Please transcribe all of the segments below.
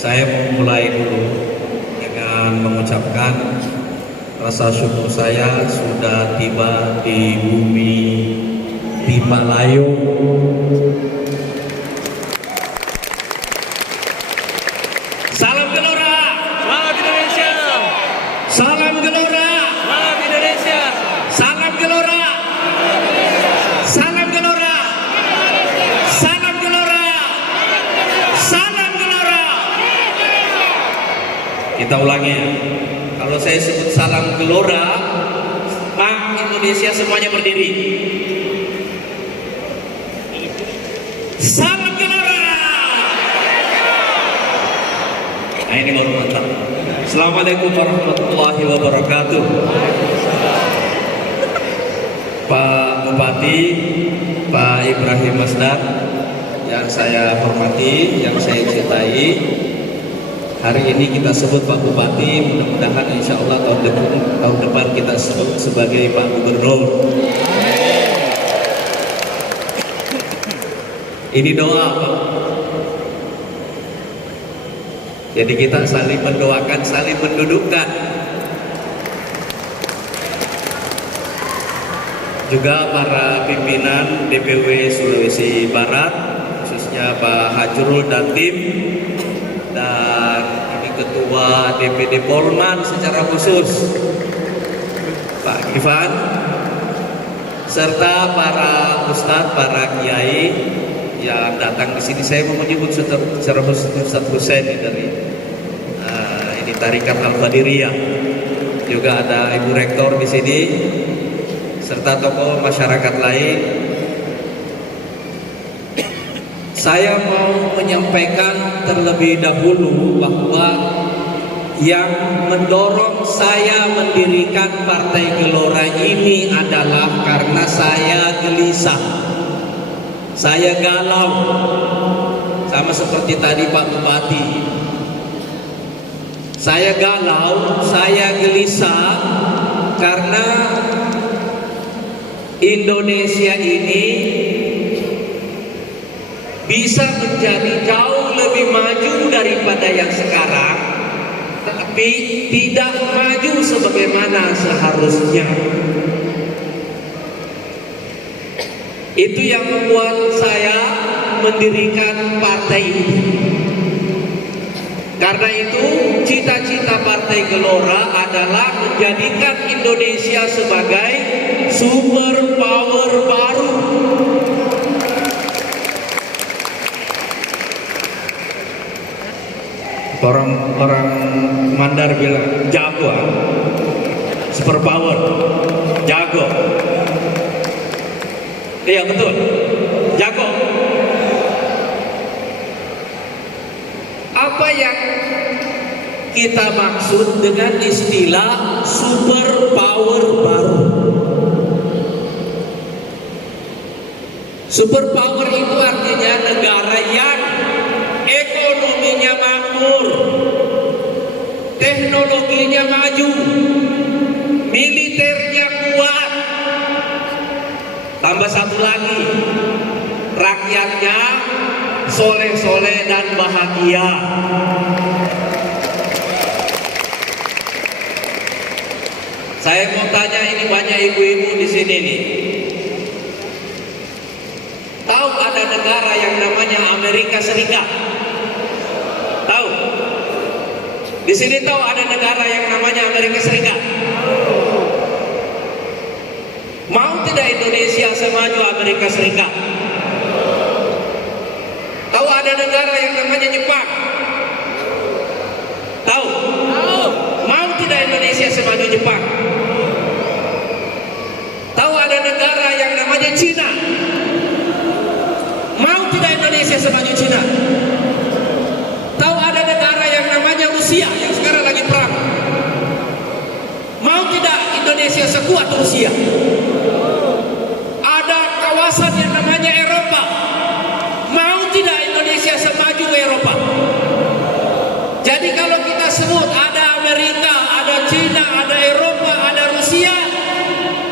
Saya memulai dulu dengan mengucapkan rasa syukur saya sudah tiba di bumi Timalayung. Salam Gelora, Salam Indonesia. salam Gelora, Salam Indonesia. salam Gelora, salam Gelora, salam Gelora, salam Gelora. Kita ulangi ya. Kalau saya sebut salam Gelora, Bank Indonesia semuanya berdiri. Salam Gelora. Nah ini baru mantap. Assalamualaikum warahmatullahi wabarakatuh. Pak Bupati, Pak Ibrahim Masdar, yang saya hormati, yang saya cintai. Hari ini kita sebut Pak Bupati, mudah-mudahan insya Allah tahun depan kita sebut sebagai Pak Gubernur. Ini doa Pak. Jadi kita saling mendoakan, saling mendudukkan. Juga para pimpinan DPW Sulawesi Barat, khususnya Pak Hajrul dan tim, dan ini Ketua DPD Polman secara khusus Pak Ivan, serta para ustadz, para kiai yang datang di sini. Saya mau menyebut secara khusus Ustadz Husain dari ini Tarikat Al-Qadiriyah. Juga ada Ibu Rektor di sini, serta tokoh masyarakat lain. Saya mau menyampaikan terlebih dahulu bahwa yang mendorong saya mendirikan Partai Gelora ini adalah karena saya gelisah. Saya galau, sama seperti tadi Pak Bupati. Saya galau, saya gelisah karena Indonesia ini bisa menjadi jauh lebih maju daripada yang sekarang, tapi tidak maju sebagaimana seharusnya. Itu yang membuat saya mendirikan partai ini. Karena itu cita-cita Partai Gelora adalah menjadikan Indonesia sebagai super power baru. Orang Mandar bilang jago, super power, jago. Iya betul, jago. Apa yang kita maksud dengan istilah super power baru? Super power itu artinya negara yang ekonominya makmur, teknologinya maju, militernya kuat. Tambah satu lagi, rakyatnya soleh-soleh dan bahagia. Saya mau tanya, ini banyak ibu-ibu di sini nih. Tahu ada negara yang namanya Amerika Serikat? Tahu? Di sini tahu ada negara yang namanya Amerika Serikat? Mau tidak Indonesia semaju Amerika Serikat? Tahu ada negara yang namanya Jepang? Tahu? Mau tidak Indonesia semaju Jepang? Tahu ada negara yang namanya Cina? Mau tidak Indonesia semaju Cina? Tahu ada negara yang namanya Rusia yang sekarang lagi perang? Mau tidak Indonesia sekuat Rusia? Ada kawasan yang namanya Eropa. Mau tidak Indonesia semaju Eropa? Jadi kalau kita sebut ada Amerika, ada Cina, ada Eropa, ada Rusia,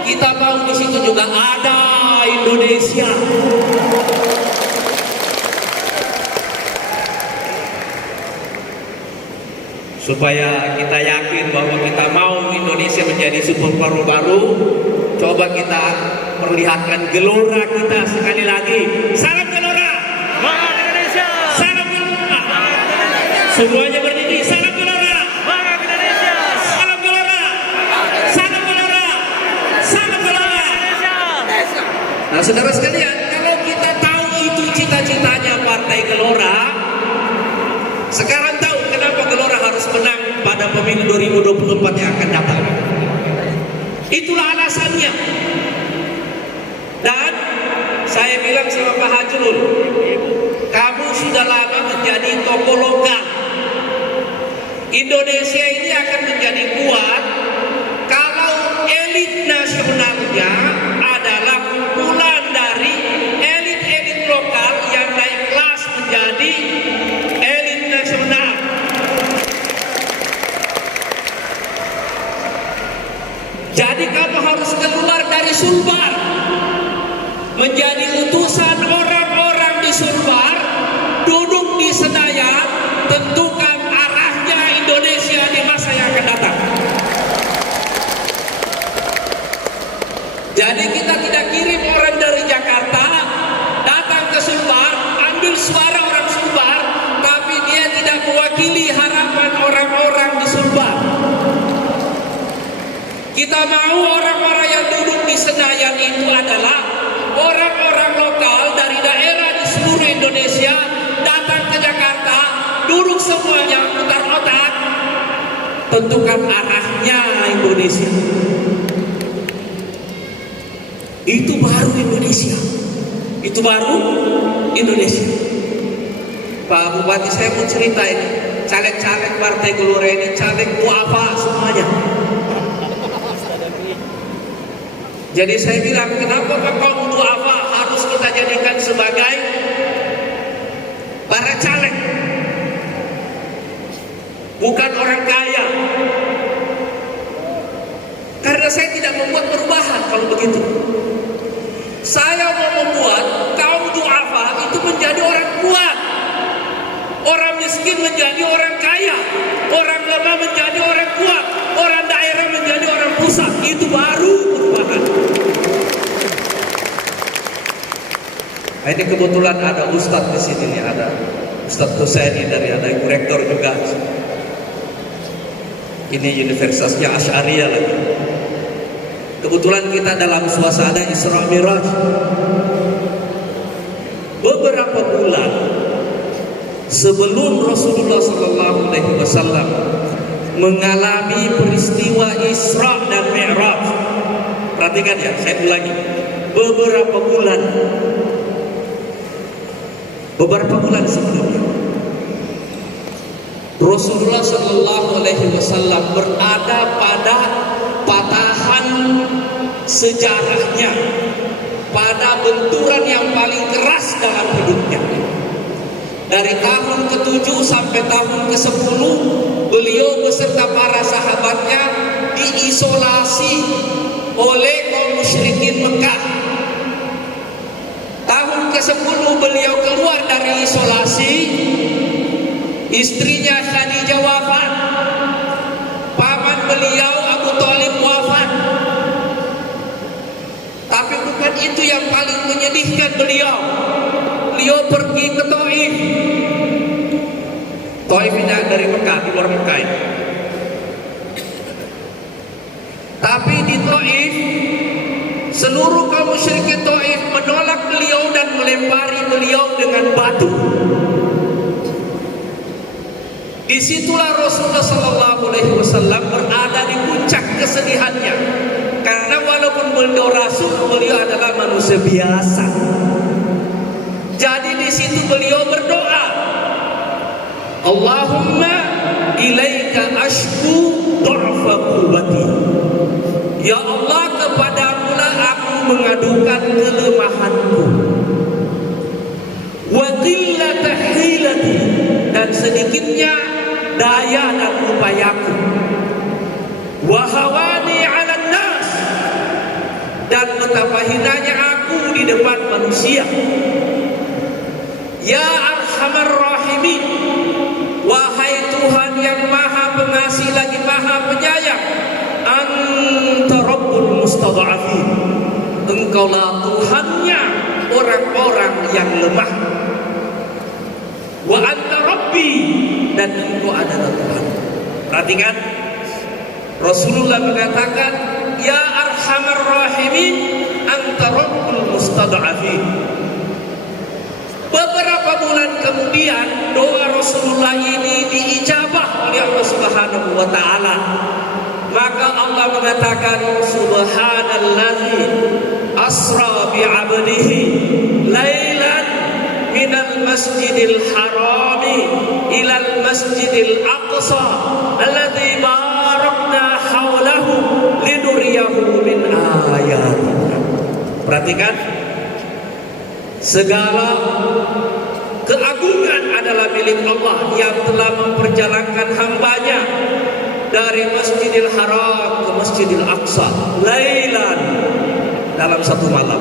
kita mau di situ juga ada Indonesia. supaya kita yakin bahwa kita mau Indonesia menjadi superpower baru. Coba kita perlihatkan gelora kita sekali lagi. Salam gelora. Semangat Indonesia. Salam gelora. Semangat Indonesia. Semuanya berdiri. Salam gelora. Semangat Indonesia. Salam gelora. Salam gelora. Salam gelora. Indonesia. Nah, saudara sekalian, kalau kita tahu itu cita-citanya Partai Gelora, sekarang tahu kenapa Gelora harus menang pada pemilu 2024 yang akan datang. Itulah alasannya. Dan saya bilang sama Pak Hajrul, kamu sudah lama menjadi tokoh lokal. Indonesia ini akan menjadi kuat kalau elit nasionalnya adalah kumpulan dari elit-elit lokal yang naik kelas menjadi elit nasional. Jadi kamu harus keluar dari Sulbar, menjadi utusan orang-orang di Sulbar, duduk di Senayan, tentukan arahnya Indonesia di masa yang akan datang. Jadi kita tidak kirim orang dari Jakarta datang ke Sulbar, ambil suara orang Sulbar, tapi dia tidak mewakili harapan orang-orang di Sulbar. Kita mau orang-orang yang duduk di Senayan itu adalah orang-orang lokal dari daerah di seluruh Indonesia datang ke Jakarta, duduk semuanya putar otak, tentukan arahnya Indonesia. Itu baru Indonesia. Itu baru Indonesia. Pak Bupati, saya mau cerita ini. Caleg-caleg Partai Gelora ini caleg duafa semuanya. Jadi saya bilang, kenapa kaum duafa harus kita jadikan sebagai para caleg, bukan orang kaya? Karena saya tidak membuat perubahan kalau begitu. Saya mau membuat kaum duafa itu menjadi orang kuat, orang miskin menjadi orang kaya, orang lemah menjadi orang kuat, orang daerah menjadi orang pusat. Itu baru perubahan. Nah, ini kebetulan ada Ustadz di sini nih, ada Ustadz Husaini dari ada rektor juga. Ini universitasnya Asy'ariyah lagi. Kebetulan kita dalam suasana Isra Miraj. Beberapa bulan sebelum Rasulullah SAW mengalami peristiwa Isra dan Mi'raj. Perhatikan ya, saya ulangi. Beberapa bulan sebelumnya Rasulullah SAW berada pada patahan sejarahnya, pada benturan yang paling keras dalam hidupnya. Dari tahun ke-7 sampai tahun ke-10 beliau beserta para sahabatnya diisolasi oleh kaum musyrikin Mekah. Tahun ke-10 beliau keluar dari isolasi, istrinya Khadijah wafat, paman beliau Abu Thalib wafat. Tapi bukan itu yang paling menyedihkan beliau. Beliau pergi ke Taif. Taif ini dari Mekah, di luar Mekah. Tapi di Taif, seluruh kaum musyrikin Taif menolak beliau dan melempari beliau dengan batu. Disitulah Rasulullah SAW berada di puncak kesedihannya, karena walaupun beliau Rasul, beliau adalah manusia biasa. Jadi di situ beliau berdoa, Allahumma ilaika ashku dha'fa quwwati. Ya Allah, kepadamulah aku mengadukan kelemahanku, wa qillata hilati, dan sedikitnya daya dan upayaku, wa hawani 'alan nas, dan betapa hinanya aku di depan manusia. Ya Arhamar Rahimin, wahai Tuhan yang Maha mustada'afin. Engkaulah Tuhannya orang-orang yang lemah. Wa anta rabbi, dan engkau adalah Tuhan. Perhatikan, Rasulullah mengatakan, ya arhamar rahimin, anta rabbul mustada'afin. Beberapa bulan kemudian doa Rasulullah ini diijabah oleh Allah Subhanahu wa taala. Maka Allah mengatakan, subhanallazi asra bi 'abdihi lailan minal masjidil harami ilal masjidil aqsa alladzi barakna haulahu linuriyahu min ayatina. Perhatikan, segala keagungan adalah milik Allah yang telah memperjalankan hambanya dari Masjidil Haram ke Masjidil Aqsa lailan, dalam satu malam.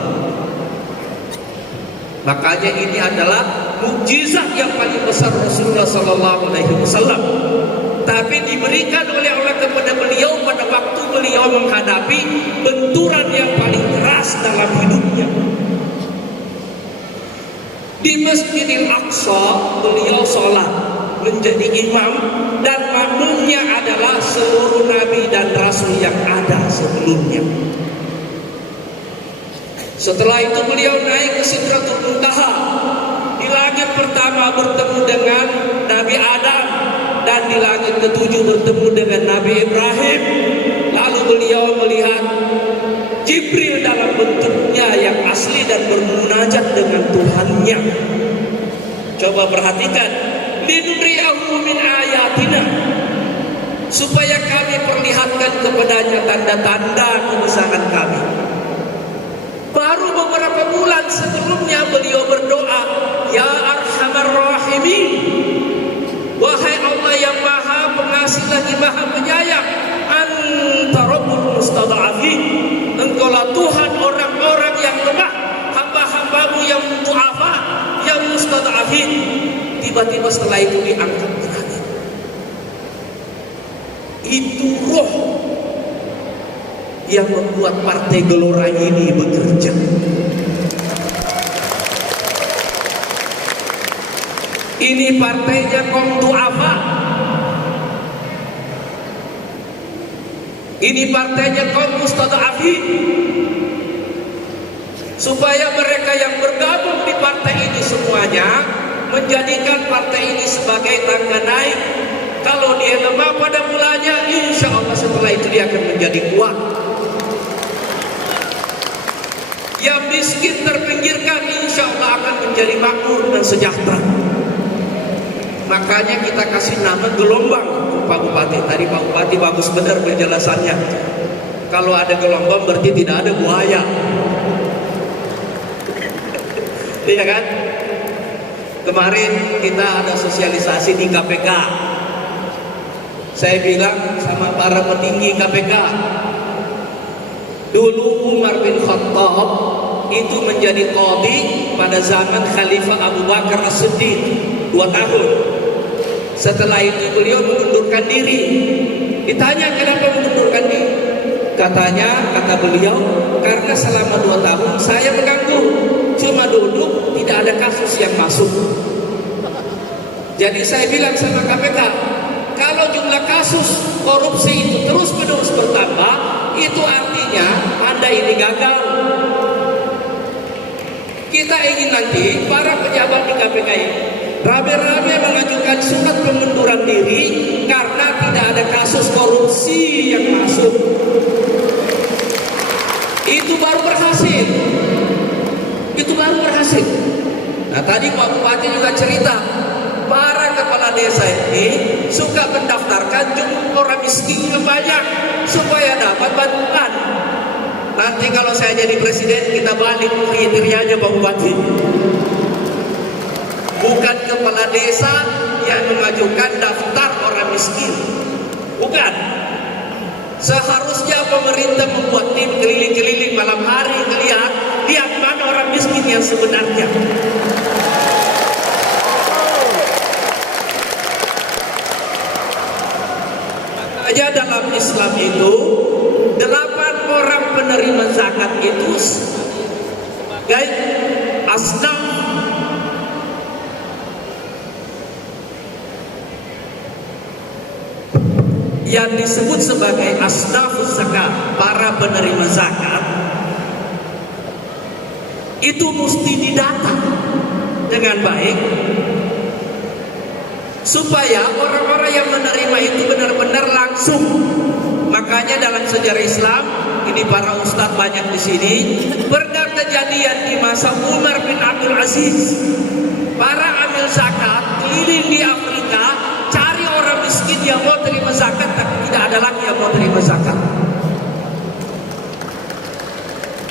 Makanya ini adalah mukjizat yang paling besar Rasulullah sallallahu alaihi wasallam. Tapi diberikan oleh Allah kepada beliau pada waktu beliau menghadapi benturan yang paling keras dalam hidupnya. Di Masjidil Aqsa beliau sholat menjadi imam, dan makmumnya adalah seluruh nabi dan rasul yang ada sebelumnya. Setelah itu beliau naik ke Sidratul Muntaha. Di langit pertama bertemu dengan Nabi Adam, dan di langit ketujuh bertemu dengan Nabi Ibrahim. Lalu beliau melihat Jibril dalam bentuknya yang asli dan bermunajat dengan Tuhannya. Coba perhatikan, linuriyahu min ayatina, supaya kami perlihatkan kepadanya tanda-tanda kebesaran kami. Baru beberapa bulan sebelumnya beliau berdoa, ya arhamar rahimin, wahai Allah yang maha pengasih lagi maha penyayang, anta rabbul mustada'afin, engkaulah Tuhan orang-orang yang lemah, hamba-hambamu yang du'afa, yang mustada'afin. Tiba-tiba setelah itu diangkat ke langit. Itu roh yang membuat Partai Gelora ini bekerja. Ini partainya kaum du'afa. Ini partainya kaum mustada'afin. Supaya mereka yang bergabung di partai ini semuanya menjadikan partai ini sebagai tangga naik. Kalau dia lemah pada mulanya, insya Allah setelah itu dia akan menjadi kuat. Yang miskin terpinggirkan, insya Allah akan menjadi makmur dan sejahtera. Makanya kita kasih nama gelombang Pak Bupati. Tadi Pak Bupati bagus benar penjelasannya. Kalau ada gelombang berarti tidak ada buaya. Iya kan? Kemarin kita ada sosialisasi di KPK. Saya bilang sama para petinggi KPK, dulu Umar bin Khattab itu menjadi qadhi pada zaman Khalifah Abu Bakar As-Siddiq 2 tahun. Setelah itu beliau mengundurkan diri. Ditanya kenapa mengundurkan diri? Kata beliau, karena selama 2 tahun saya mengganggu, cuma duduk, tidak ada kasus yang masuk. Jadi saya bilang sama KPK, kalau jumlah kasus korupsi itu terus-menerus bertambah, itu artinya Anda ini gagal. Kita ingin nanti para pejabat di KPK ini rame-rame mengajukan surat pengunduran diri karena tidak ada kasus korupsi yang masuk. Itu baru berhasil. Itu baru berhasil. Nah tadi Pak Bupati juga cerita, para kepala desa ini suka mendaftarkan jumlah orang miskin yang banyak supaya dapat bantuan. Nanti kalau saya jadi presiden, kita balik kriterianya Pak Bupati. Bukan kepala desa yang mengajukan daftar orang miskin. Bukan. Seharusnya pemerintah membuat tim keliling-keliling malam hari lihat mana orang miskin yang sebenarnya. Makanya dalam Islam itu 8 orang penerima zakat itu guys asnaf yang disebut sebagai asnafus zakat, para penerima zakat itu mesti didata dengan baik supaya orang-orang yang menerima itu benar-benar langsung. Makanya dalam sejarah Islam ini para ustadz banyak di sini, pernah kejadian di masa Umar bin Abdul Aziz, para amil zakat keliling di Afrika cari orang miskin yang mau terima zakat, tapi tidak ada lagi yang mau terima zakat.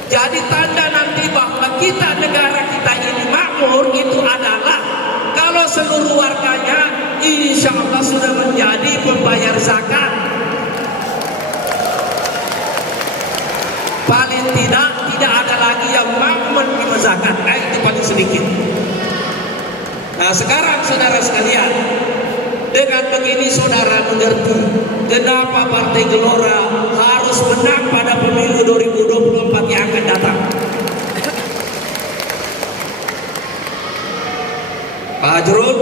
Jadi tanda nanti bahwa kita, negara kita ini makmur itu adalah kalau seluruh warganya insya Allah sudah menjadi pembayar zakat. Paling tidak ada lagi yang mau menerima zakat. Nah, itu paling sedikit. Nah sekarang saudara sekalian, dengan begini saudara mengerti kenapa Partai Gelora harus menang pada pemilu 2024 yang akan datang. Pak Hajrul,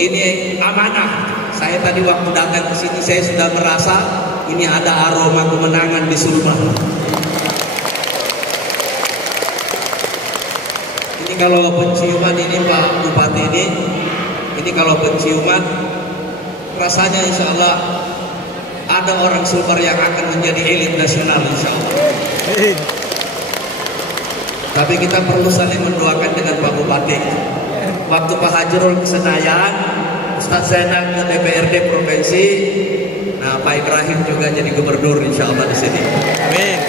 ini amanah. Saya tadi waktu datang ke sini saya sudah merasa ini ada aroma kemenangan di surga. Ini kalau penciuman ini Pak Bupati ini kalau penciuman rasanya insya Allah ada orang Sulbar yang akan menjadi elit nasional insya Allah. Tapi kita perlu saling mendoakan dengan Pak Bupati. Waktu Pak Hajrul ke Senayan, Ustaz Zainal ke DPRD provinsi, nah Pak Ibrahim juga jadi gubernur insya Allah di sini. Amin.